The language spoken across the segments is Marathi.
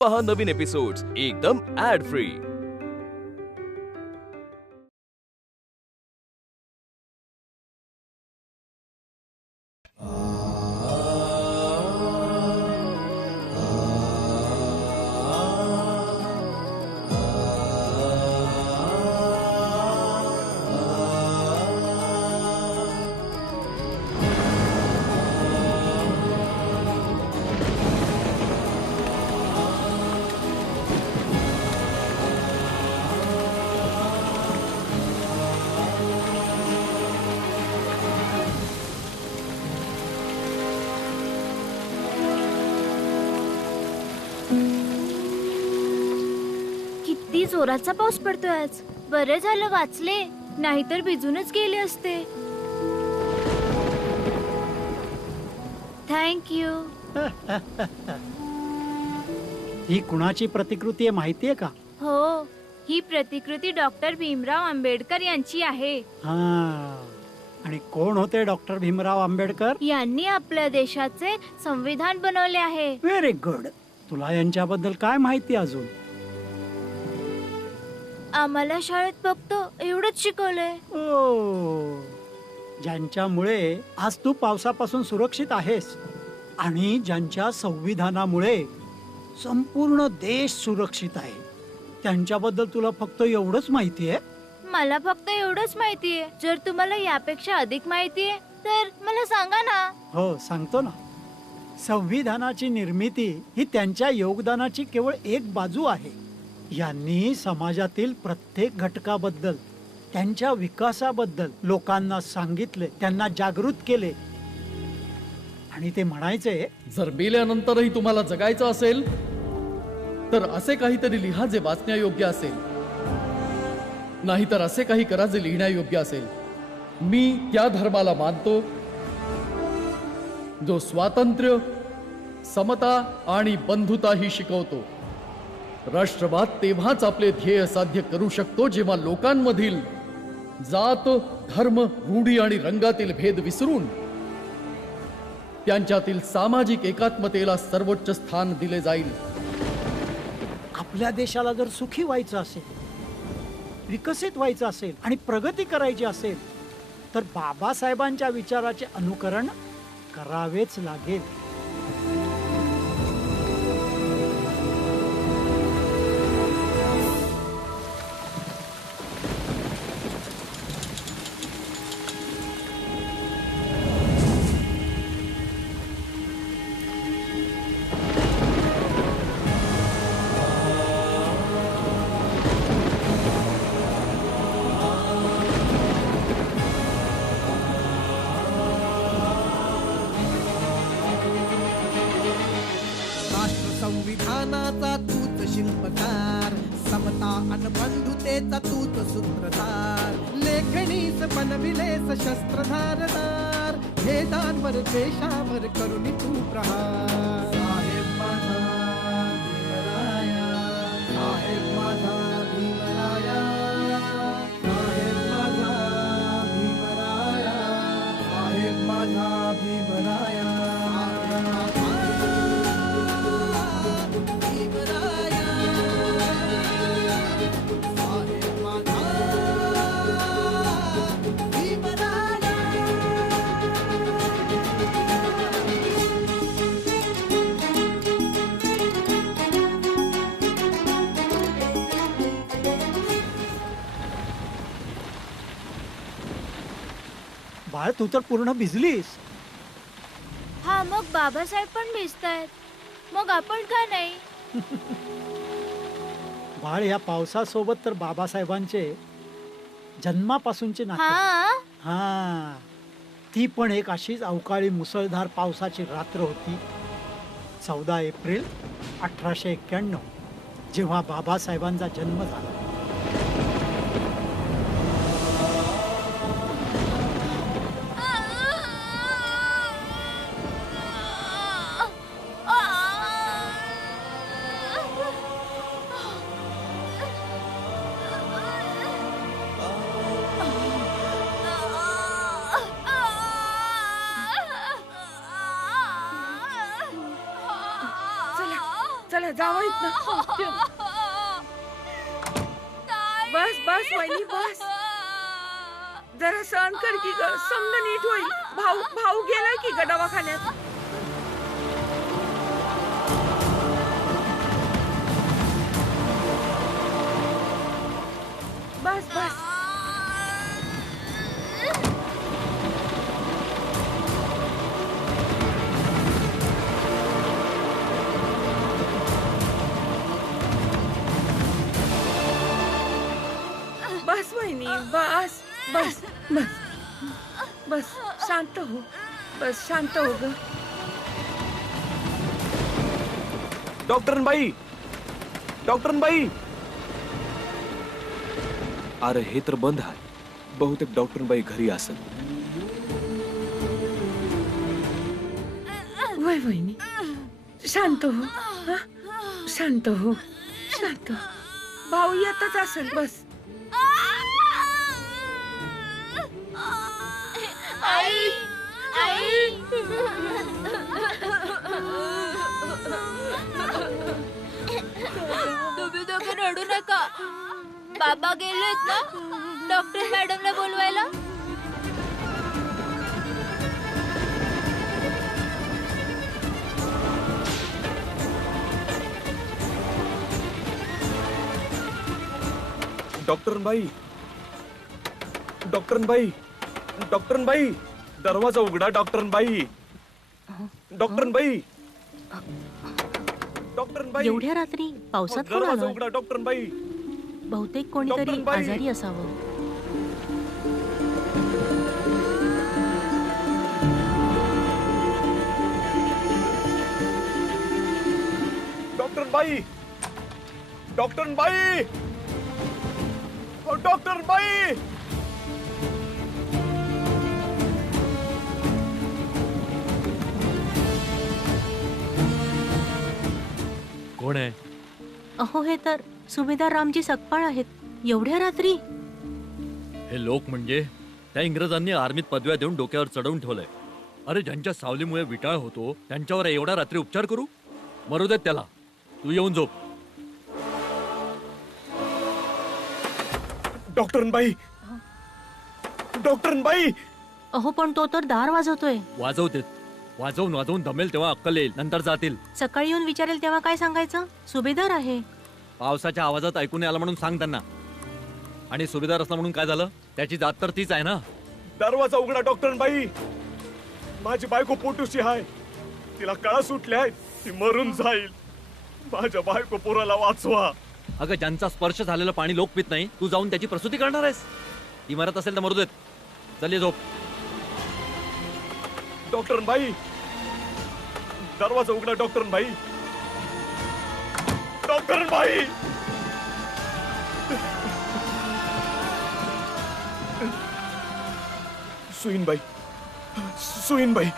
पहा नवीन एपिसोड्स एकदम ऍड फ्री। किती जोराचा पाऊस पडतोय आज. बरे झालं वाचले, नाहीतर भिजूनच गेले असते. थँक्यू. ही कुणाची प्रतिकृती आहे माहितीये का? हो, ही प्रतिकृती डॉक्टर भीमराव आंबेडकर यांची आहे. हा, आणि कोण होते डॉक्टर भीमराव आंबेडकर? यांनी आपल्या देशाचे संविधान बनवले आहे. Very good. तुला यांच्याबद्दल काय माहिती अजून? आम्हाला शाळेत फक्त एवढंच शिकवलंय. ओ, ज्यांच्यामुळे आज तू पावसापासून सुरक्षित आहेस आणि ज्यांच्या संविधानामुळे संपूर्ण देश सुरक्षित आहे, त्यांच्याबद्दल तुला फक्त एवढंच माहिती आहे? मला फक्त एवढंच माहितीये. जर तुम्हाला यापेक्षा अधिक माहितीये तर मला सांगा ना. हो, सांगतो ना. संविधानाची निर्मिती ही त्यांच्या योगदानाची केवळ एक बाजू आहे. यांनी समाजातील प्रत्येक घटकाबद्दल, त्यांच्या विकासाबद्दल लोकांना सांगितले, त्यांना जागृत केले. आणि ते म्हणायचे, जर मेल्यानंतरही तुम्हाला जगायचं असेल तर असे काहीतरी लिहा जे वाचण्यायोग्य असेल, नाहीतर असे काही करा जे लिहिण्यायोग्य असेल. मी त्या धर्माला मानतो जो स्वातंत्र्य, समता आणि बंधुताही शिकवतो. राष्ट्रवाद तेव्हाच आपले ध्येय साध्य करू शकतो जेव्हा लोकांमधील जात, धर्म, रूढी आणि रंगातील भेद विसरून त्यांच्यातील सामाजिक एकात्मतेला सर्वोच्च स्थान दिले जाईल. आपल्या देशाला जर सुखी व्हायचं असेल, विकसित व्हायचं असेल आणि प्रगती करायची असेल तर बाबासाहेबांच्या विचाराचे अनुकरण करावेच लागेल. संविधानाचा तूच शिल्पकार, समता अन बंधुतेचा तूच सूत्रधार. लेखणीस बनविले सशस्त्रधारदार, भेदांवर देशावर करुणी तू प्रहार. साहेब माझा भीमराया, साहेब माझा भीमराया, साहेब माझा भीमराया, साहेब माझा भीमराया. बाळ, तू तर पूर्ण भिजलीस. हा, मग बाबासाहेब पण भिजतायत, मग आपण का नाही? बाळ, या पावसासोबत तर बाबासाहेबांचे जन्मापासूनचे नाते. हा, ती पण एक अशीच अवकाळी मुसळधार पावसाची रात्र होती, 14 एप्रिल 1891, जेव्हा बाबासाहेबांचा जन्म झाला. जावईत ना. बस बस वहिनी बस. जरा सहन कर की ग, समजा नीट होईल. भाऊ भाऊ गेलाय की ग दवाखान्यात. बस बस. बस वहिनी बस बस बस बस शांत हो. बस शांत हो ग. डॉक्टरबाई, डॉक्टरबाई. अरे हे तर बंद आहे. बहुतेक डॉक्टरबाई घरी असेल. वय वहिनी शांत हो. हा? शांत हो. शांत हो. भाऊ येतच असेल. बस. आई आई तुम्ही दोघे रडू नका. बाबा गेलेत ना डॉक्टर मॅडमला बोलवायला. डॉक्टरबाई, डॉक्टरबाई, डॉक्टरबाई, दरवाजा उघडा. डॉक्टरबाई, डॉक्टरबाई, डॉक्टरबाई. एवढ्या रात्री पावसात कोण दरवाजा आलं? उघडा. डॉक्टरबाई. बहुतेक कोणीतरी डॉक्टरबाई. आजारी असावं. डॉक्टरबाई, डॉक्टरबाई, डॉक्टरबाई. कोण आहे? अहो हे तर सुभेदार रामजी सकपाळ आहेत. एवढ्या रात्री? हे लोक म्हणजे त्या इंग्रजांनी आर्मीत पदव्या देऊन डोक्यावर चढवून ठेवलंय. अरे ज्यांच्या सावलीमुळे विटाळ होतो त्यांच्यावर एवढा रात्री उपचार करू? मरू देत त्याला. तू येऊन झोप. डॉक्टरबाई, डॉक्टरबाई. अहो पण तो तर दार वाजवतोय. वाजवतेत. वाजवून वाजवून दमेल तेव्हा अक्कल येईल. नंतर जातील. सकाळी येऊन विचारेल तेव्हा काय सांगायचं? सुभेदार आहे. पावसाच्या आवाजात ऐकून आला म्हणून सांग त्यांना. आणि सुभेदार असला म्हणून काय झालं? त्याची जात तर तीच आहे ना. दरवाजा उघडा. डॉक्टरबाई, माझी बायको पोटूशी आहे. तिला कळा सुटल्या. ती मरून जाईल. माझ्या बायको पोराला वाचवा. अगं ज्यांचा स्पर्श झालेलं पाणी लोक पित नाही, तू जाऊन त्याची प्रसूती करणार आहेस? ती मरत असेल तर मरू देत. चल ये झोप. डॉक्टरबाई, दरवाजा उघडा. डॉक्टरबाई, डॉक्टरबाई. सुईनबाई, सुईनबाई.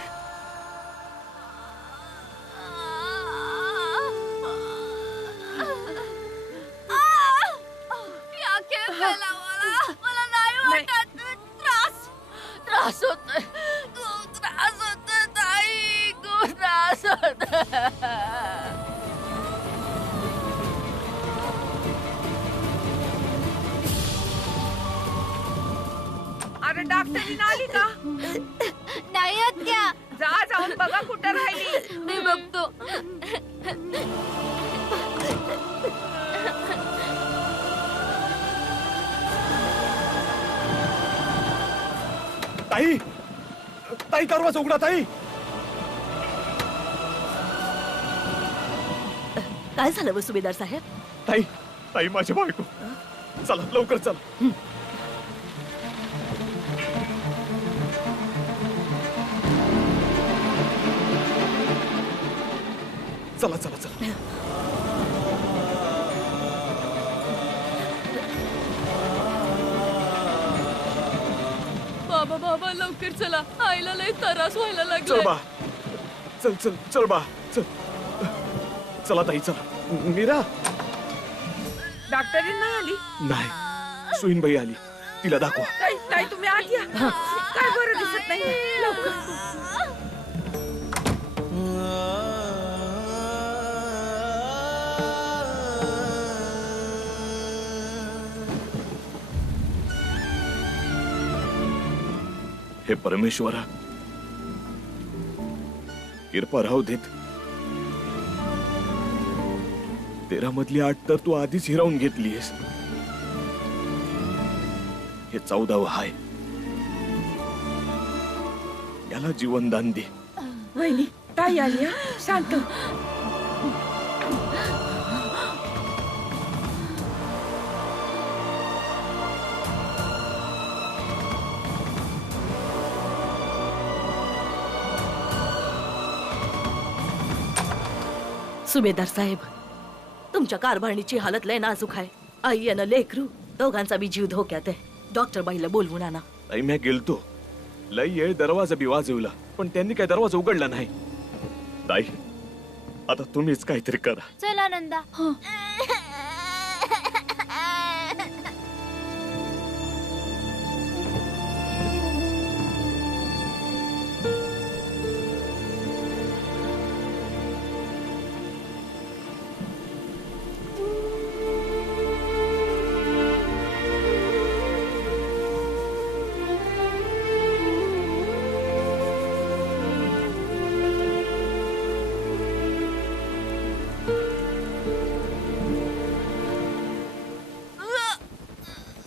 मला नाही वाटत. त्रास होतोय. खूप त्रास होतोय ताई. खूप त्रास होतोय. अरे डॉक्टरनी आली का? नाही आहेत क्या? जा जाऊन बघा कुठं राहिली. मी बघतो. ताई, ताई, दरवाजा उघडा. ताई, काय झालं सुभेदार साहेब? ताई, ताई, माझी बायको. चला लवकर चला. चला चला चला. बाबा बाबा लवकर चला. आईला लय त्रास व्हायला चल लागलाय. बा. चल चल चल बा. चल. चला ताई चला. मीरा. डॉक्टरनी नाही आली. नाही, सुईनबाई आली. तिला दाखवा. ताई ताई तुम्ही आत या. काय बरं दिसत नाही. लवकर. हे परमेश्वरा, कृपा राहू देत. तेरा मधली 8 तर तू आधीच हिरावून घेतलीयस. हे 14वं आहे. याला जीवनदान दे. वहिनी ताई आली हा. शांत. सुभेदार साहेब, तुमच्या कारभारणीची हालत लय नाजूक आहे. आई आणि लेकरू दोघांचा बी जीव धोक्यात आहे. डॉक्टर बाईला बोलवून आणा. ताई, मी गेलतो. लई येळ दरवाजा बी वाजवला, पण त्यांनी काय दरवाजा उघडला नाही. ताई, आता तुम्हीच काहीतरी करा. चला नंदा.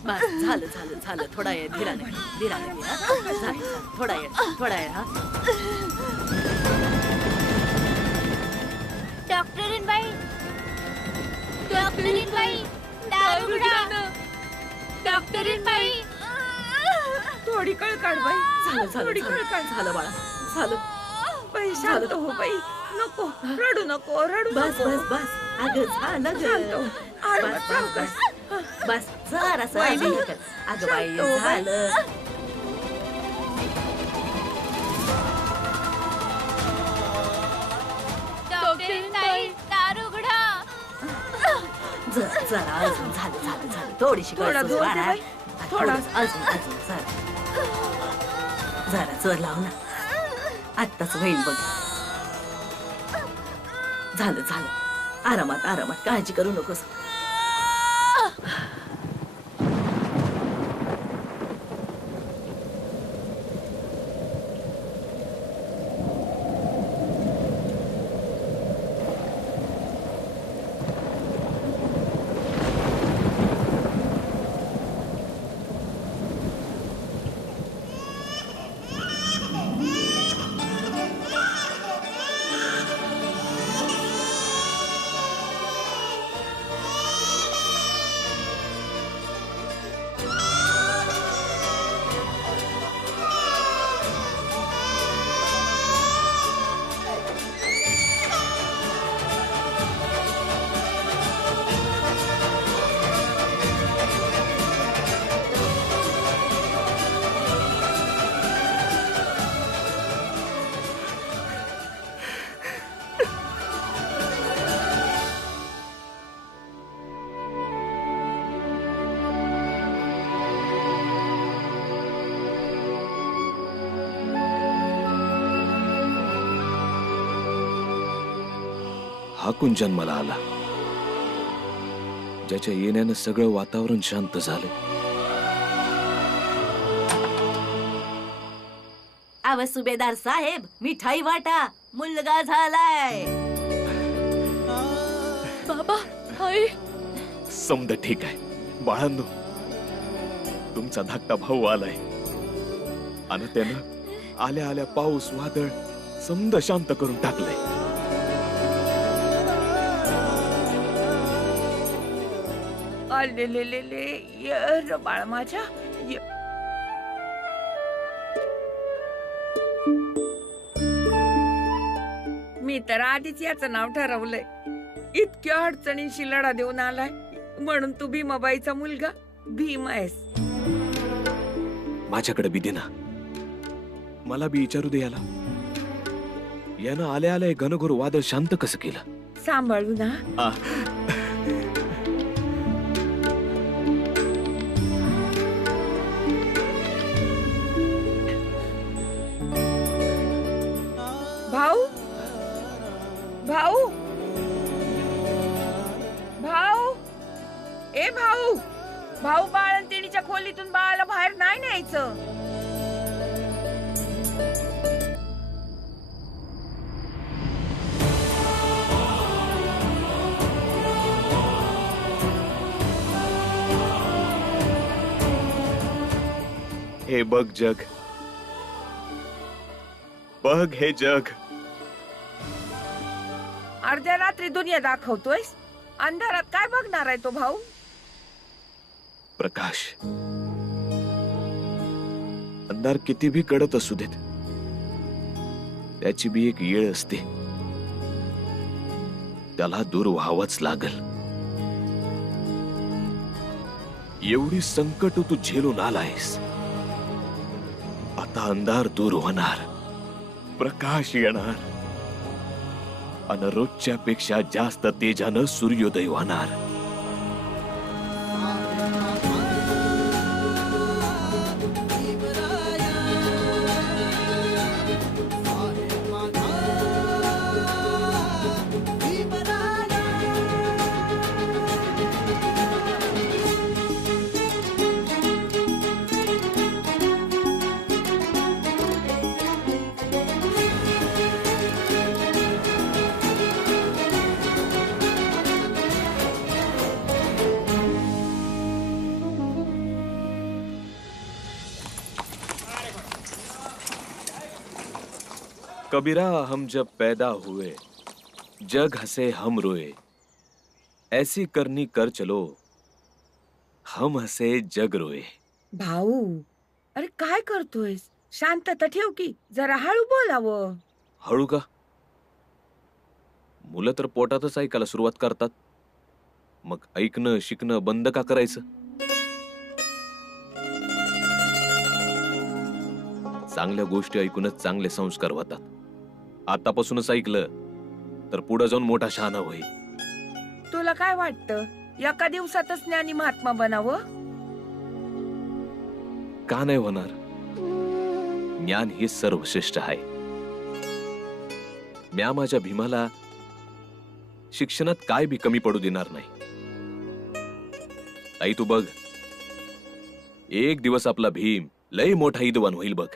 बस झालं झालं झालं. थोडा वेळ धीराने धीराने घे, हा. झालं, झालं. थोडा वेळ हा. डॉक्टरीनबाई, डॉक्टरीनबाई, दार उघडा. डॉक्टरीनबाई. थोडी कळ काढ बाई. झालं झालं थोडी झालं. कळ काढ. झालं बाळा, झालं. बाई शांत हो बाई. नको रडू नको रडू बस नको. बस बस. अगं झालं शांत हो. ग. आरामात बस राहू बस का? बस बस. जरासं वहिनी. असं कर. अगं बाई शांत हो बाई. झालं. डॉक्टरीनबाई, दार उघडा. जरा अजून. झालं झालं झालं. थोडीशी थोडा गळसुस जोर दे बाळा. बाई. थोडा. अजून अजून जरा जरा जोर लाव ना. आत्ताच होईल बघ. झालं झालं. आरामात आरामात. काळजी करू नकोस. हाकून जन्माला आला, ज्याच्या येण्यानं सगळं वातावरण शांत झालं. आव सुभेदार साहेब, मिठाई वाटा. मुलगा झालाय. बाबा, आई. समद ठीक आहे. बाळांनो, तुमचा धाकटा भाऊ आलाय आणि त्यानं आल्या आल्या पाऊस वादळ समद शांत करून टाकलंय. आलेले ये र बाळ माझ्या. मी तर आधीच याचं नाव ठरवलंय. इतक्या अडचणींशी लढा देऊन आलाय म्हणून तू भीमाबाईचा मुलगा भीम आहेस. माझ्याकडे बी दे ना. मला बी विचारू दे याला. यानं आल्या आल्या घनघोर वादळ शांत कसं केलं. सांभाळू ना. भाऊ भाऊ भाऊ ए भाऊ भाऊ बाळंतिणीच्या खोलीतून बाळाला बाहेर नाही न्यायचं. हे बघ जग, बघ हे जग. अर्ध्या रात्री दुनिया दाखवतोयस. अंधारात काय बघणार आहे तो भाऊ? प्रकाश. अंधार किती भी कडत असू देत, त्याची बी एक येळ असते. त्याला दूर व्हावंच लागल. एवढी संकट तू झेलून आलायस. आता अंधार दूर होणार, प्रकाश येणार आणि रोजच्या पेक्षा जास्त तेजानं सूर्योदय होणार. कबीरा हम जब पैदा हुए, जग हंसे हम रोए, ऐसी करनी कर चलो, हम हंसे जग रोए. भाऊ, अरे काय करतोयस? शांतता ठेव की, जरा हळू बोलावं. हळू का? मुलं तर पोटातच ऐकायला सुरुवात करतात. मग ऐकणं शिकणं बंद का करायचं? चांगल्या गोष्टी ऐकूनच चांगले संस्कार होतात. आतापासूनच ऐकलं तर पुढे जाऊन मोठा शहाणा होईल. तुला काय वाटतं, एका दिवसातच ज्ञानी महात्मा बनावं? का नाही होणार? ज्ञान हे सर्वश्रेष्ठ आहे. म्या माझ्या भीमाला शिक्षणात काय बी कमी पडू देणार नाही. आई तू बघ, एक दिवस आपला भीम लय मोठा विद्वान होईल बघ.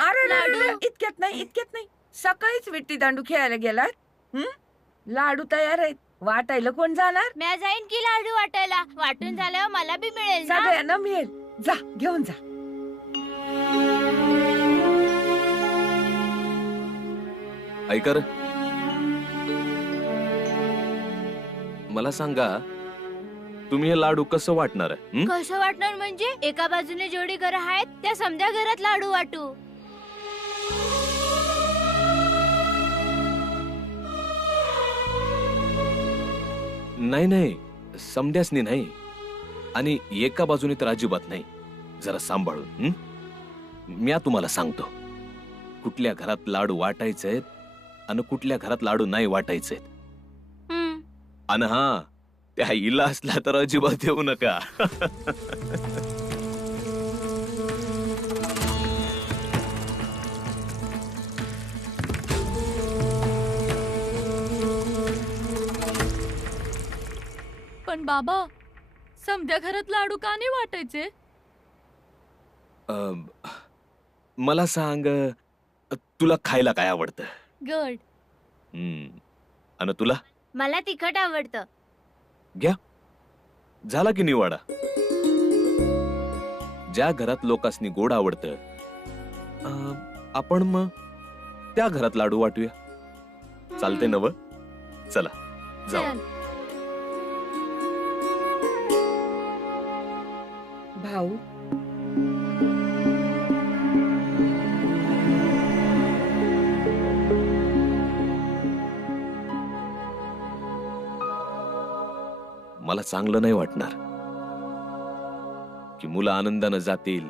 अरे इतक्यात नाही. सकाळीच विट्टी दांडू खेळायला गेलात. लाडू तयार आहेत, वाटायला कोण जाणार? मी जाईन की लाडू वाटायला. वाटून झाल्यावर मला बी मिळेल ना? सगळ्यांना मिळेल. जा घेऊन जा. ऐकर, मला सांगा, तुम्ही हे लाडू कसं वाटणार? कसं वाटणार म्हणजे? एका बाजूने जेवढी घरं आहेत त्या समध्या घरात लाडू वाटू. नाही, समध्यासनी नाही, आणि एका बाजूने तर अजिबात नाही. जरा सांभाळून. म्या तुम्हाला सांगतो कुठल्या घरात लाडू वाटायचेत आणि कुठल्या घरात लाडू नाही वाटायचेत. आणि हा, त्या इला असला तर अजिबात येऊ नका. पण बाबा, समध्या घरात लाडू का नाही वाटायचे? मला सांग, तुला खायला काय आवडतं? गड. आणि तुला? मला तिखट आवडतं. घ्या, झाला की निवाडा. ज्या घरात लोकांसनी गोड आवडतं, आपण मग त्या घरात लाडू वाटूया. चालते नव? चला जाऊ. भाऊ, मला चांगलं नाही वाटणार की मुलं आनंदानं जातील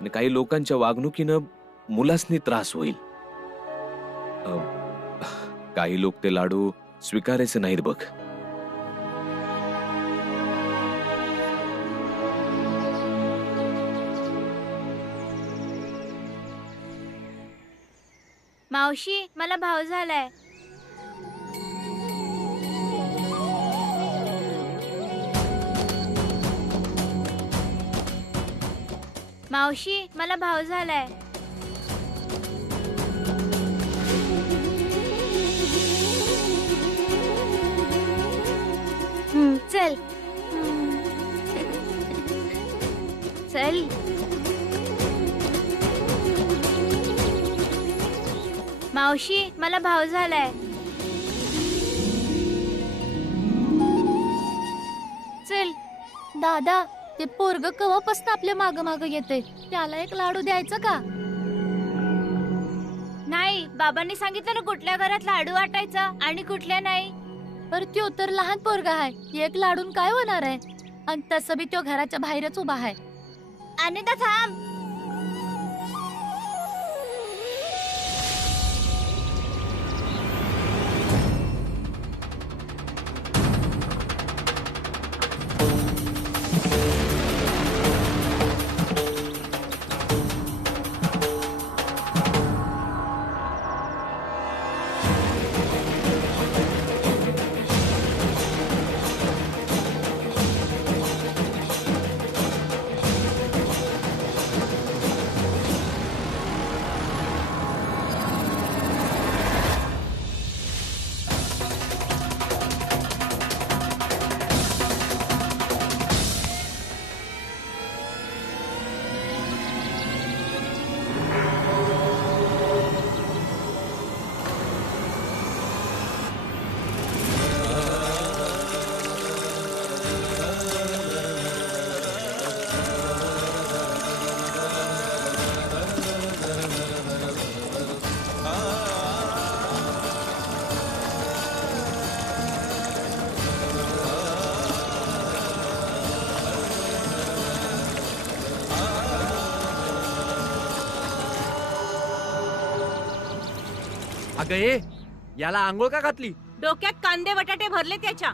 आणि काही लोकांच्या वागणुकीनं मुलासनी त्रास होईल. काही लोक ते लाडू स्वीकारायचे नाहीत बघ. मावशी, मला भाव झालाय. मावशी, मला भाव झालाय. चल चल. मावशी मला भाव झालाय. चल. दादा ते पोरग कवापासून आपल्या माग माग येते, त्याला एक लाडू द्यायचा का? नाही, बाबांनी सांगितलं ना कुठल्या घरात लाडू वाटायचा आणि कुठल्या नाही. पर त्यो तर लहान पोरगा आहे, एक लाडून काय होणार आहे? आणि तसं बी त्यो घराच्या बाहेरच उभा आहे. अनिता थांब. अगं ए, याला आंघोळ का घातली? डोक्यात कांदे बटाटे भरले त्याच्या.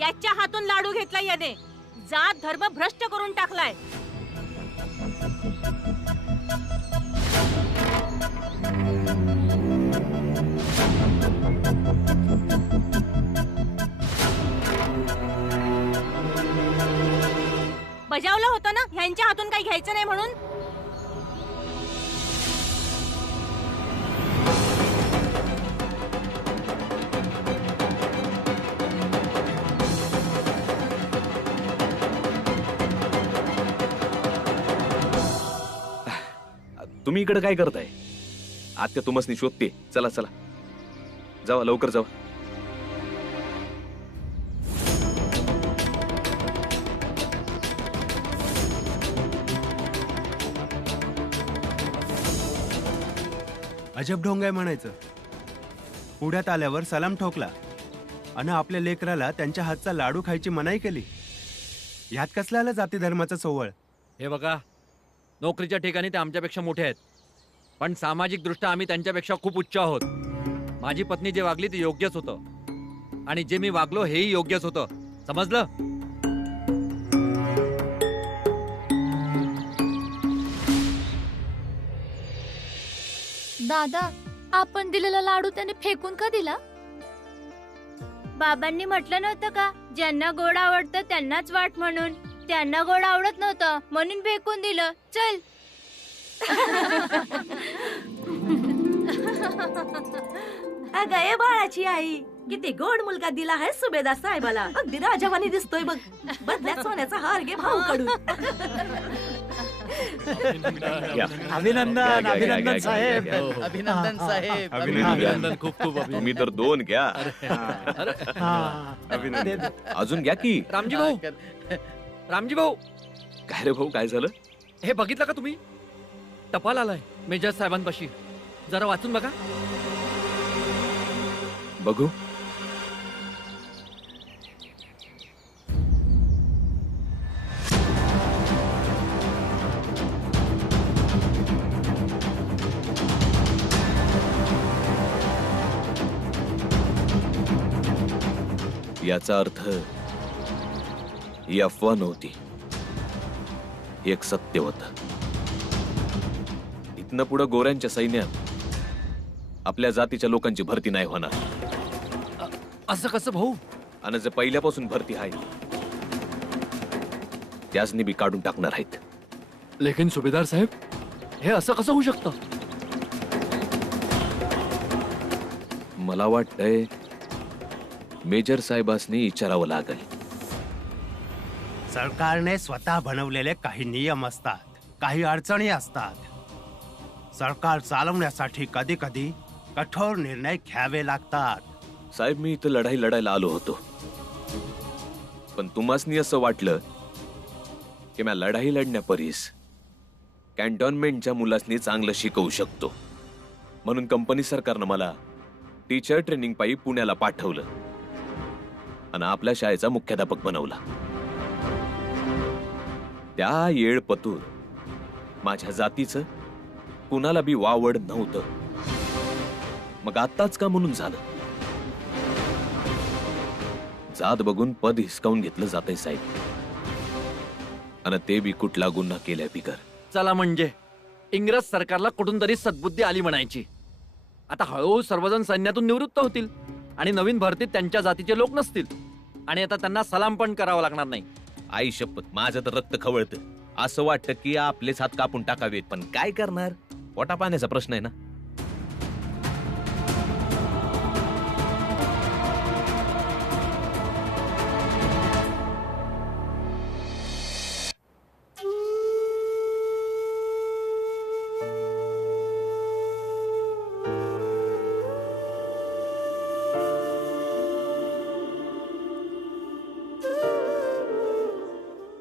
याच्या हातून लाडू घेतला याने. जात धर्म भ्रष्ट करून टाकलाय. बजावलं होतं ना ह्यांच्या हातून काही घ्यायचं नाही म्हणून. तुम्ही इकडे काय करताय? आत्या तुमसनी शोधते. चला चला, जावा लवकर जावा. अजब ढोंग आहे म्हणायचं. पुढ्यात आल्यावर सलाम ठोकला आणि आपल्या लेकराला त्यांच्या हातचा लाडू खायची मनाई केली. ह्यात कसला आला जाती धर्माचा सोवळ? हे बघा, नोकरीच्या ठिकाणी ते आमच्यापेक्षा मोठे आहेत, पण सामाजिक दृष्ट्या आम्ही त्यांच्यापेक्षा खूप उच्च आहोत. माझी पत्नी जे वागली ते योग्यच होतं आणि जे मी वागलो हेही योग्यच होतं. समजलं? दादा, आपण दिलेला लाडू त्याने फेकून का दिला? बाबांनी म्हटलं नव्हतं का, ज्यांना गोड आवडतं त्यांनाच वाट म्हणून. त्यांना गोड आवडत नव्हतं म्हणून फेकून दिलं. चल. अगं ए बाळाची आई, किती गोड मुलगा दिला आहे सुभेदार साहेबाला. अगदी राजावानी दिसतोय बघ. बदल्यात सोन्याचा हार घे भाऊ कडून. या. अभिनंदन अभिनंदन साहेब. अभिनंदन साहेब. अभिनंदन, खूप खूप तुम्ही अभिनंदन. तर दोन घ्या. हा. अजून घ्या की. रामजी भाऊ, रामजी भाऊ, काय रे भाऊ, काय झालं? हे बघितलं का तुम्ही? टपाल आलाय मेजर साहेबांपाशी. जरा वाचून बघा. बघू. याचा अर्थ ही अफवा नव्हती, एक सत्य होतं. इथनं पुढं गोऱ्यांच्या सैन्यात आपल्या जातीच्या लोकांची भरती नाही होणार. असं कसं भाऊ? आणि जे पहिल्यापासून भरती आहे त्यासनी बी काढून टाकणार आहेत. लेकिन सुभेदार साहेब, हे असं कसं होऊ शकतं? मला वाटतंय मेजर साहेबांनी विचारावं लागेल. सरकारने स्वतः बनवलेले काही नियम असतात, काही अडचणी असतात. सरकार चालवण्यासाठी कधी कधी कठोर निर्णय घ्यावे लागतात. साहेब, मी इथं लढाई लढायला आलो होतो, पण तुम्हासनी असं वाटलं की मी लढाई लढण्यापरीस कॅन्टॉन्मेंटच्या मुलासनी चांगलं शिकवू शकतो, म्हणून कंपनी सरकारनं मला टीचर ट्रेनिंग पायी पुण्याला पाठवलं आणि आपल्या शाळेचा मुख्याध्यापक बनवला. त्या येळपतूर माझ्या जातीचं कुणाला बी वावड नव्हतं. मग आत्ताच का म्हणून झालं? जात बघून पद हिसकावून घेतलं जातंय साहेब, आणि ते बी कुठला गुन्हा केल्या बिगर. चला म्हणजे इंग्रज सरकारला कुठून तरी सद्बुद्धी आली म्हणायची. आता हळूहळू सर्वजण सैन्यातून निवृत्त होतील आणि नवीन भरतीत त्यांच्या जातीचे लोक नसतील, आणि आता त्यांना सलाम पण करावा लागणार नाही. आई शपथ, माझं तर रक्त खवळतं. असं वाटतं की आपलेच हात कापून टाकावेत, पण काय करणार? पोटा पाण्याचा प्रश्न आहे ना.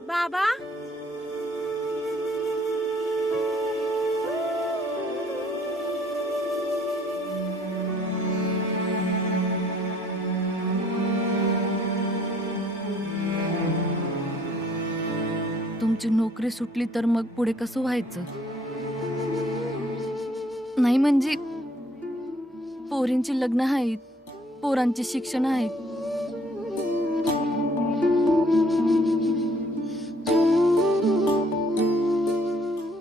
बाबा, तुमची नोकरी सुटली तर मग पुढे कसं व्हायचं? नाही म्हणजे पोरींची लग्न आहेत, पोरांची शिक्षण आहेत.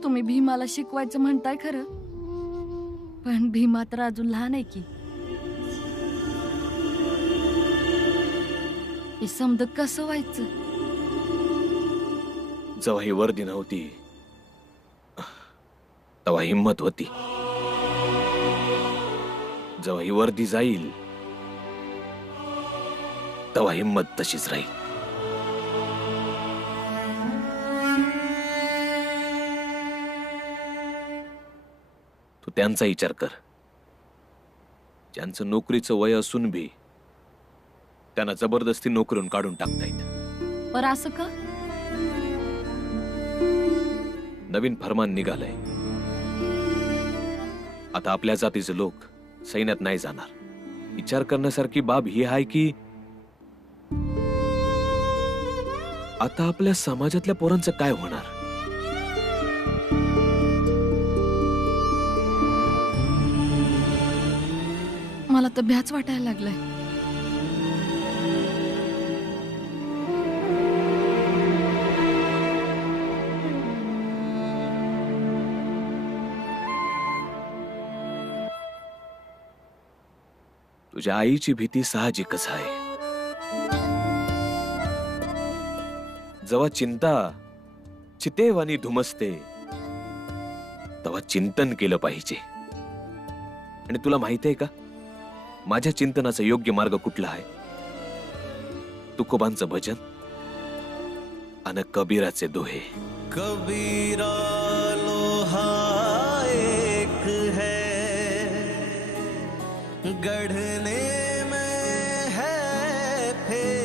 तुम्ही भीमाला शिकवायचं म्हणताय खरं, पण भीमा तर अजून लहान आहे की. हे समज कसं व्हायचं? जेव्हा ही वर्दी नव्हती तेव्हा हिंमत होती. जेव्हा ही वर्दी जाईल तेव्हा हिंमत तशीच राहील. तू त्यांचा विचार कर, ज्यांचं नोकरीचं वय असून बी त्यांना जबरदस्ती नोकरीतून काढून टाकतायत. पर असं का? नवीन फरमान निघालंय. आता आपल्या जातीचे लोक सैन्यात नाही जाणार. विचार करण्यासारखी बाब ही आहे की आता आपल्या समाजातल्या पोरांचं काय होणार? मला तर भ्याच वाटायला लागलाय. तुझ्या आईची भीती साहजिकच आहे. जेव्हा चिंता चितेवानी धुमसते तेव्हा चिंतन केलं पाहिजे. आणि तुला माहिती आहे का, माझ्या चिंतनाचा योग्य मार्ग कुठला आहे? तुकोबांचं भजन आणि कबीराचे दोहे. कबीरा लोहा एक है, गढ़ने में है फेर,